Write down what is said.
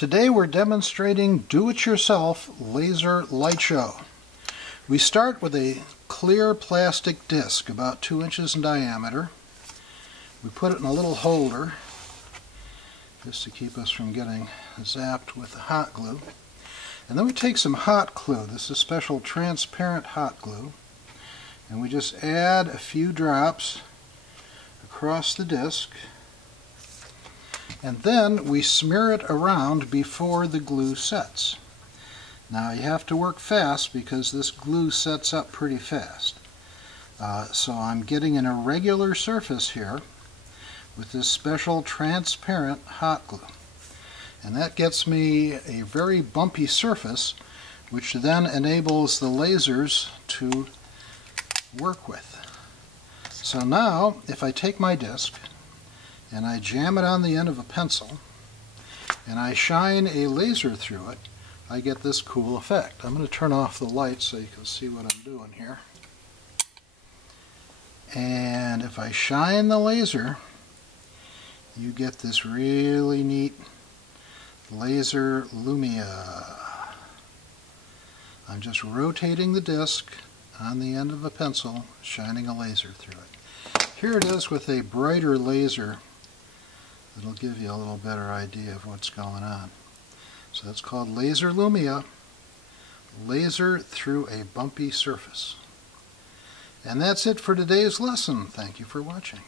Today we're demonstrating do-it-yourself laser light show. We start with a clear plastic disc about 2 inches in diameter. We put it in a little holder just to keep us from getting zapped with the hot glue. And then we take some hot glue. This is special transparent hot glue. And we just add a few drops across the disc. And then we smear it around before the glue sets. Now you have to work fast because this glue sets up pretty fast. So I'm getting an irregular surface here with this special transparent hot glue. And that gets me a very bumpy surface, which then enables the lasers to work with. So now if I take my disc and I jam it on the end of a pencil and I shine a laser through it, I get this cool effect. I'm going to turn off the light so you can see what I'm doing here. And if I shine the laser, you get this really neat laser lumia. I'm just rotating the disc on the end of a pencil, shining a laser through it. Here it is with a brighter laser. It'll give you a little better idea of what's going on. So that's called laser lumia, laser through a bumpy surface. And that's it for today's lesson. Thank you for watching.